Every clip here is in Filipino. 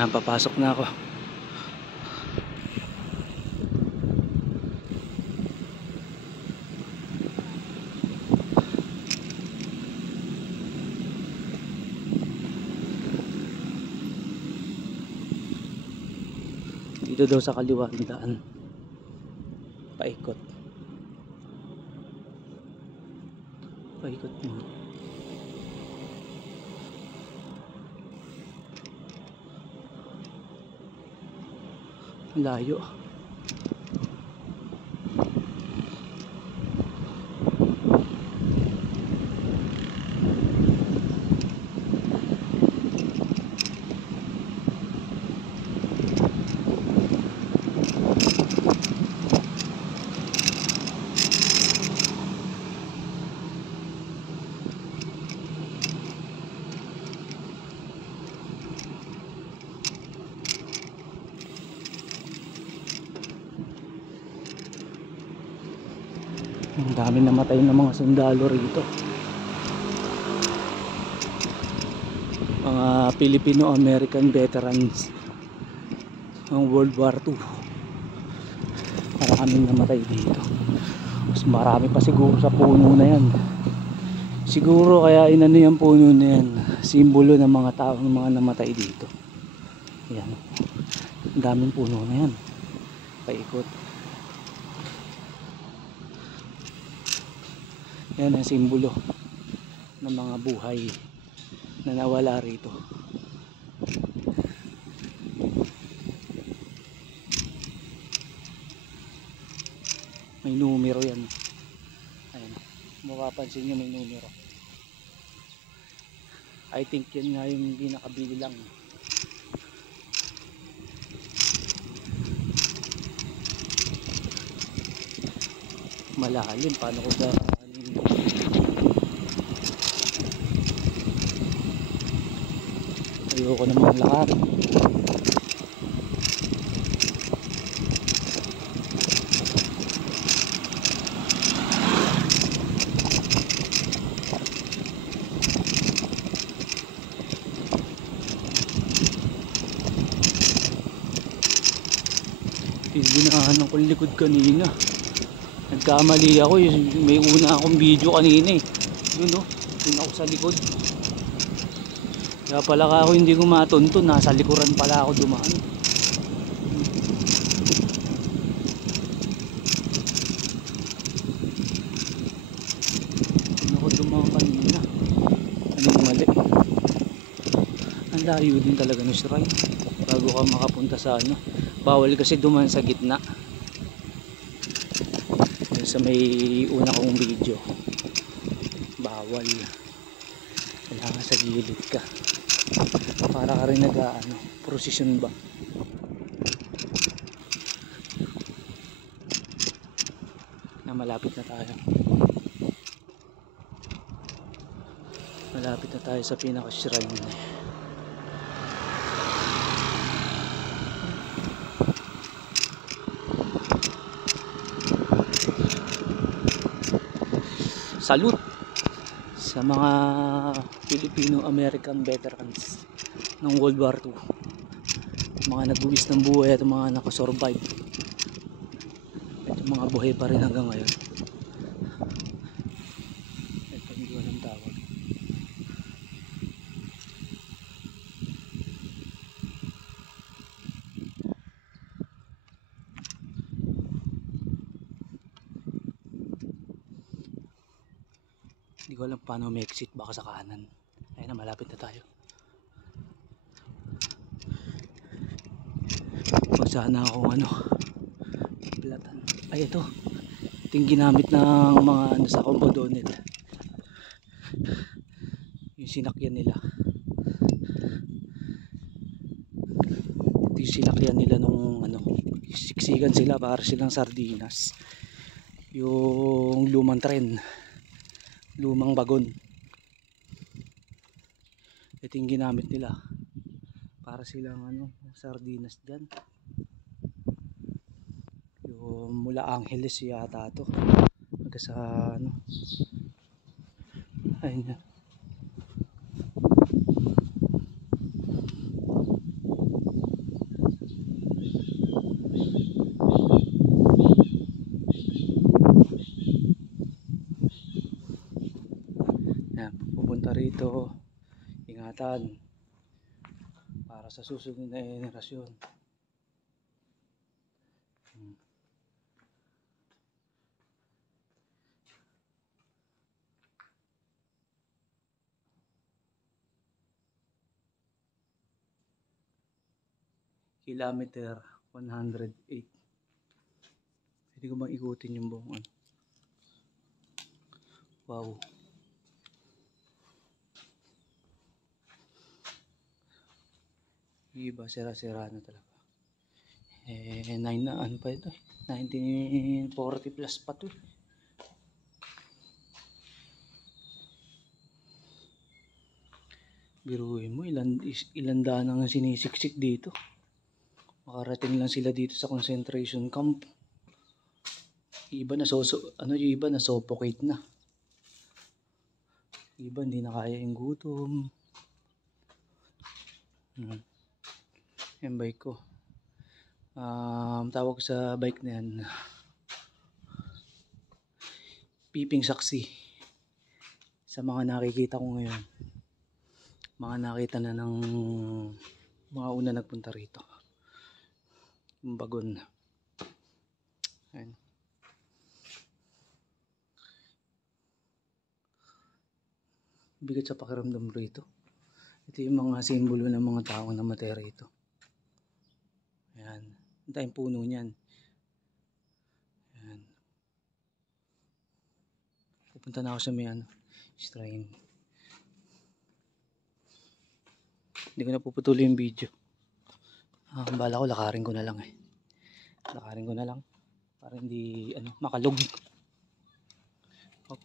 Papasok na ako. Dito daw sa kaliwa ang daan. Paikot. Paikot mo. Layo. Ang dami namatay ng mga sundalo rito. Mga Filipino-American veterans ng World War II. Maraming namatay dito. Mas marami pa siguro sa puno na yan. Siguro kaya inano yung puno na yan, simbolo ng mga taong mga namatay dito. Yan. Ang daming puno na yan. Paikot. Yan ang simbolo ng mga buhay na nawala rito. May numero yan. Ayan. Mapapansin nyo may numero. I think yan nga yung pinakabilang. Malalim. Paano ko sa ayoko namang lakad. Tingginahan ko likod kanina. Nagkamali ako. May una akong video kanina eh. Yun o. Yun ako sa likod. Kaya pala ako hindi ko matuntun. Nasa likuran pala ako dumaan. Ako dumaan kanina. Anong mali? Ang layo din talaga ng shrine. Bago ka makapunta sa ano. Bawal kasi dumaan sa gitna. Yung sa may una kong video. Bawal. Kailangan sa gilid ka. Para ka rin nag-ano, prosesyon ba? Na malapit na tayo. Malapit na tayo sa pinaka-shrine. Salute sa mga Filipino-American veterans ng World War II, mga nagbuwis ng buhay at mga nakasurvive at yung mga buhay pa rin hanggang ngayon. Ito hindi ko alam tawag. Hindi ko alam paano may exit, baka sa kanan. Ayun na, malapit na tayo. Pag sana akong ano, platan. Ay ito, ito yung ginamit ng mga ano sa Comodonel. Yung sinakyan nila. Ito yung sinakyan nila nung ano, siksikan sila para silang sardinas. Yung lumang tren, lumang bagon. Ito yung ginamit nila para silang ano, sardinas dyan. Yung mula Angeles yata to hanggang sa ano, ayun na. ingatan para sa susunod na henerasyon. Kilometer 108. Pwede ko bang ikutin yung buong ano? Wow. Iba, sira-sira na talaga. 9 na ano pa ito? 1940 plus pa to. Biruin mo, ilan daan ang sinisiksik dito. Makarating lang sila dito sa concentration camp. Iba na iba na suffocate na. Iba hindi na kaya yung gutom. Yung bike ko. Tawag sa bike na yan, piping saksi. Sa mga nakikita ko ngayon, mga nakita na ng mga una nagpunta rito. Yung bagon. Ayan. Bigat sa pakiramdam rito. Ito yung mga simbolo ng mga taong namatay rito. Ayan. Ang tayong puno niyan. Ayan. Pupunta na ako sa may shrine. Hindi ko na puputuloy yung video. Bala ko lakarin ko na lang eh. Lakarin ko na lang para hindi makalog. Hop.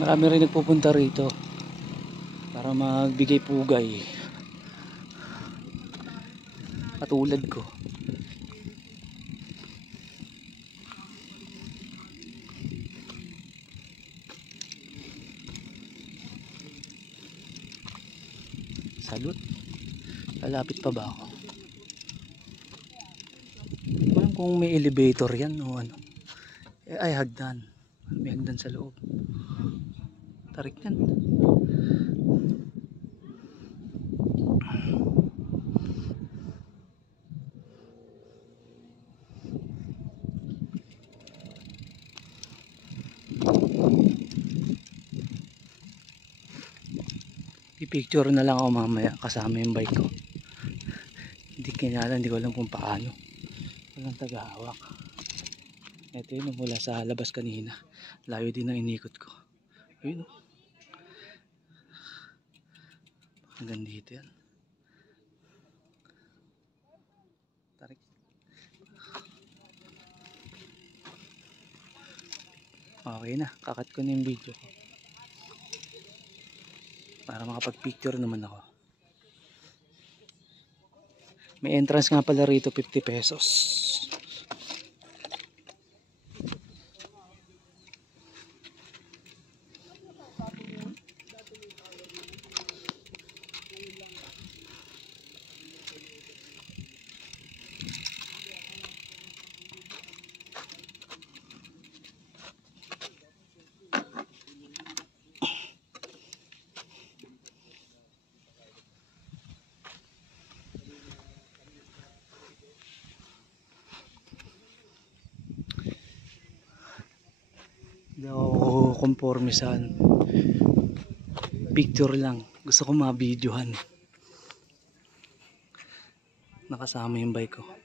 Marami rin nagpupunta rito para magbigay pugay. Katulad ko. Salud. Lalapit pa ba ako? Hindi ko alam kung may elevator yan o ano. Ay, hagdan. May hagdan sa loob. Tarik yan. Pipicture na lang ako mamaya kasama yung bike ko. Hindi ko alam kung paano. Walang tagahawak. Ito yun, mula sa labas kanina. Layo din ang inikot ko. Ayun o. Hanggang dito yan. Tarik. Okay na, kakat ko na yung video ko para makapag-picture naman ako. May entrance nga pala rito, 50 pesos. Hindi ako conforme sa ano. Picture lang. Gusto ko ma-videohan. Nakasama yung bike ko.